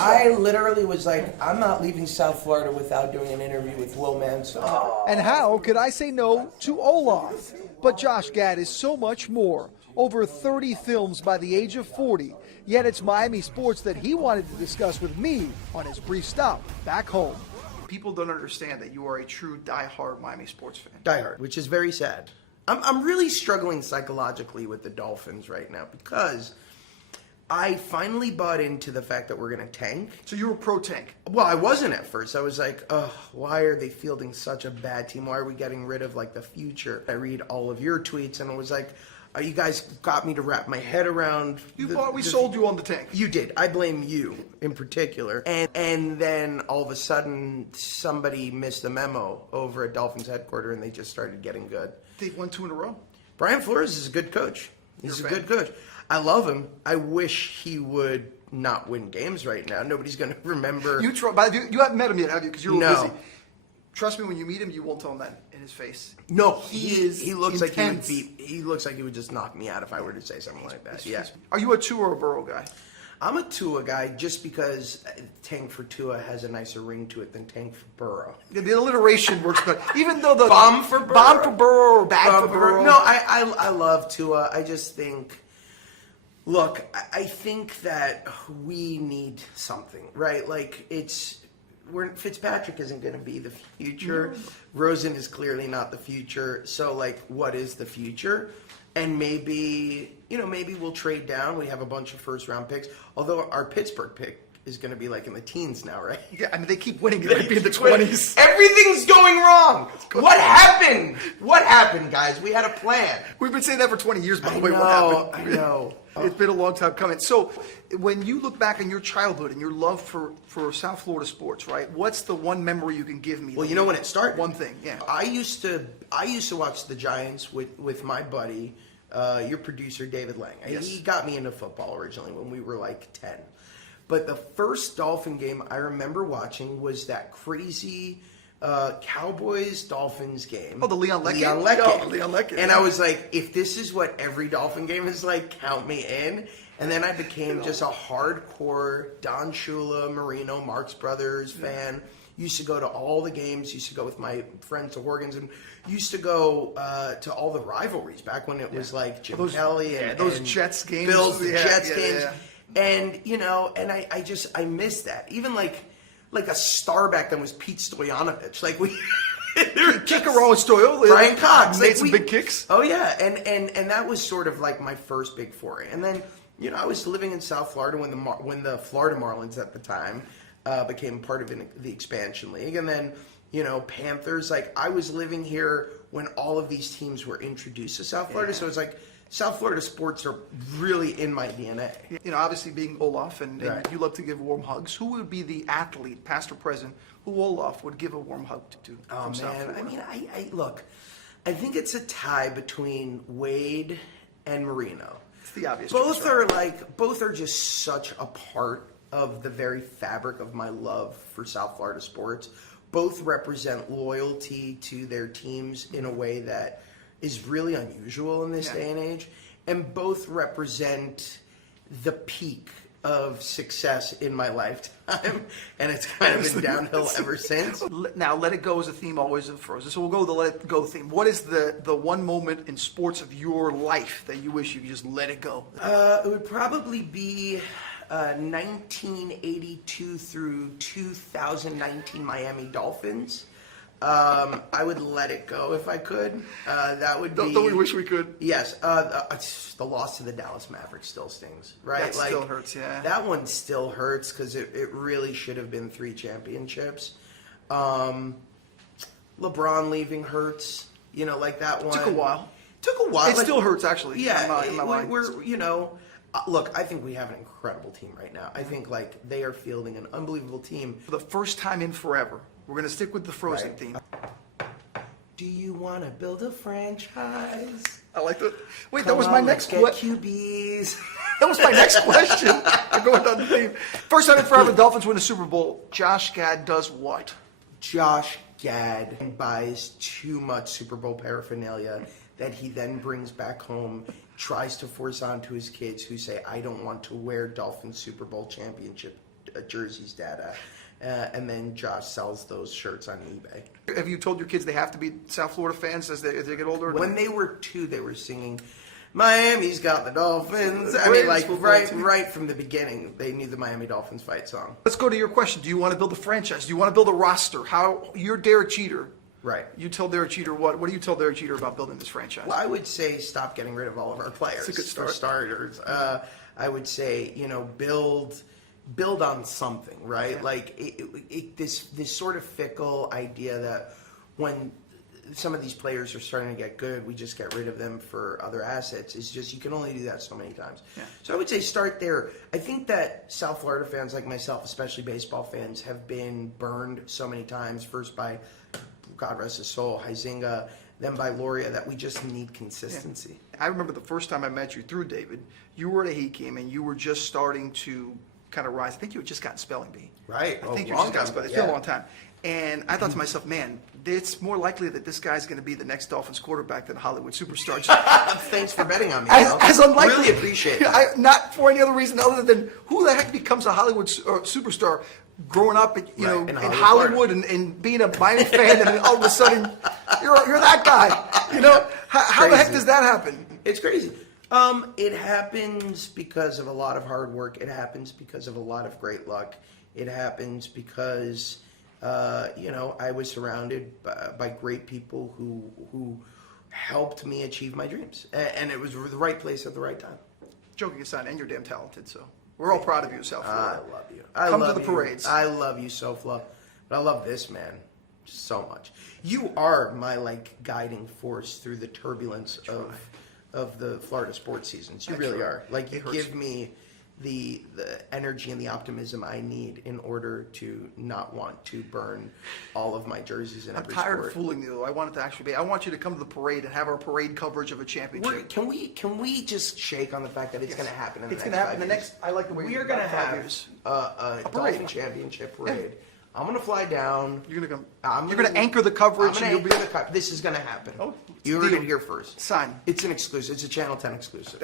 I literally was like, I'm not leaving South Florida without doing an interview with Mill Manso. And how could I say no to Olaf? But Josh Gad is so much more. Over 30 films by the age of 40. Yet it's Miami sports that he wanted to discuss with me on his brief stop back home. People don't understand that you are a true diehard Miami sports fan. Diehard, which is very sad. I'm really struggling psychologically with the Dolphins right now because I finally bought into the fact that we're going to tank. So you were pro-tank? Well, I wasn't at first. I was like, oh, why are they fielding such a bad team? Why are we getting rid of, like, the future? I read all of your tweets, and I was like, you guys got me to wrap my head around. We sold you on the tank. You did. I blame you in particular. And then all of a sudden, somebody missed the memo over at Dolphins headquarters, and they just started getting good. They've won 2 in a row. Brian Flores is a good coach. He's a good coach. I love him. I wish he would not win games right now. Nobody's going to remember. You haven't met him yet, have you? Because you're busy. Trust me, when you meet him, you won't tell him that in his face. No, he looks intense. he looks like he would just knock me out if I were to say something like that. Yeah. Are you a Tua or a Burrow guy? I'm a Tua guy just because Tank for Tua has a nicer ring to it than Tank for Burrow. The alliteration works good. Even though the bomb for Burrow or bad for Burrow. No, I love Tua. I just think, look, I think that we need something, right? Like Fitzpatrick isn't going to be the future. Rosen is clearly not the future. So, like, what is the future? And maybe we'll trade down. We have a bunch of first-round picks. Although our Pittsburgh pick is going to be, like, in the teens now, right? Yeah, I mean, they keep winning. It might be in the 20s. Everything's going wrong. What happened? What happened, guys? We had a plan. We've been saying that for 20 years, by the way. What happened? I know. It's been a long time coming. So when you look back on your childhood and your love for South Florida sports, right? What's the one memory you can give me? Well, you know when it started? One thing, yeah. I used to watch the Giants with my buddy, your producer, David Lang. Yes. He got me into football originally when we were like 10. But the first Dolphin game I remember watching was that crazy Cowboys-Dolphins game. Oh, the Leon Lett game? Leon Lett game. And I was like, if this is what every Dolphin game is like, count me in. And then I became just a hardcore Don Shula, Marino, Marx Brothers fan. Used to go to all the games. Used to go with my friends to Horgans and used to go to all the rivalries back when it was like Jim Kelly and those Jets games. Bills, Jets games. Yeah. And, I miss that. Even like a star back then was Pete Stoyanovich. Like kicker always Stoyo. Brian Cox made some big kicks. Oh yeah, and that was sort of like my first big foray. And then I was living in South Florida when the Florida Marlins at the time became part of the expansion league, and then Panthers. Like I was living here when all of these teams were introduced to South Florida, so it's like South Florida sports are really in my DNA. Obviously being Olaf, and Right. you love to give warm hugs. Who would be the athlete, past or present, who Olaf would give a warm hug to? Oh from South man, Florida? I mean, look, I think it's a tie between Wade and Marino. It's the obvious Both choice, right? are both are just such a part of the very fabric of my love for South Florida sports. Both represent loyalty to their teams in a way that is really unusual in this day and age, and both represent the peak of success in my lifetime, and it's kind of been downhill ever since. Now, let it go is a theme always of Frozen, so we'll go with the let it go theme. What is the one moment in sports of your life that you wish you could just let it go? It would probably be 1982 through 2019 Miami Dolphins. I would let it go if I could. That would be. Don't we wish we could? Yes. The loss to the Dallas Mavericks still stings, right? That still hurts, yeah. That one still hurts because it really should have been 3 championships. LeBron leaving hurts. Like that one. Took a while. It still hurts, actually. Yeah. In my mind. We're look, I think we have an incredible team right now. I think they are fielding an unbelievable team. For the first time in forever, we're going to stick with the Frozen Right. theme. Do you want to build a franchise? I like that. Wait, that Come was on, my let's next get question. QBs. That was my next question. I'm going down the theme. First time in forever, Dolphins win the Super Bowl. Josh Gad does what? Josh Gad buys too much Super Bowl paraphernalia that he then brings back home, tries to force onto his kids who say, I don't want to wear Dolphins Super Bowl championship jerseys data, and then Josh sells those shirts on eBay. Have you told your kids they have to be South Florida fans as they get older? When they were 2, they were singing, "Miami's got the Dolphins." I mean, Greatest like football team. right from the beginning, they knew the Miami Dolphins fight song. Let's go to your question. Do you want to build a franchise? Do you want to build a roster? You're Derek Jeter. Right. You tell Derek Jeter what? What do you tell Derek Jeter about building this franchise? Well, I would say stop getting rid of all of our players. That's a good start. For starters. I would say, build on something, right? Yeah. Like this sort of fickle idea that when some of these players are starting to get good, we just get rid of them for other assets. It's just, you can only do that so many times. Yeah. So I would say start there. I think that South Florida fans like myself, especially baseball fans, have been burned so many times, first by, God rest his soul, Huizinga, then by Loria, that we just need consistency. I remember the first time I met you through David. You were at a Heat game and you were just starting to kind of rise. I think you had just gotten spelling bee. Right. I think you long just got time, spelling. It's yeah. been a long time. And I thought to myself, man, it's more likely that this guy's going to be the next Dolphins quarterback than a Hollywood superstar. Thanks for betting on me. As unlikely. Really appreciate that. Not for any other reason other than who the heck becomes a Hollywood superstar growing up, in Hollywood and being a Miami fan, and then all of a sudden you're that guy. How the heck does that happen? It's crazy. It happens because of a lot of hard work. It happens because of a lot of great luck. It happens because I was surrounded by great people who helped me achieve my dreams, and it was the right place at the right time. Joking aside, and you're damn talented, so we're all proud of you, South Florida. I love you. Come to the parades. I love you, Sofla. But I love this man so much. You are my guiding force through the turbulence of the Florida sports seasons. You really are. Like, you give me the energy and the optimism I need in order to not want to burn all of my jerseys in every sport. I'm tired of fooling you. I want it to actually be. I want you to come to the parade and have our parade coverage of a championship. Can we just shake on the fact that it's going to happen in the next 5 years? It's going to happen in the next. I like the way we are going to have a a Dolphin championship parade. I'm going to fly down. You're going to You're going to anchor the coverage. This is going to happen. Oh, you heard it here first. Sign. It's an exclusive. It's a Channel 10 exclusive.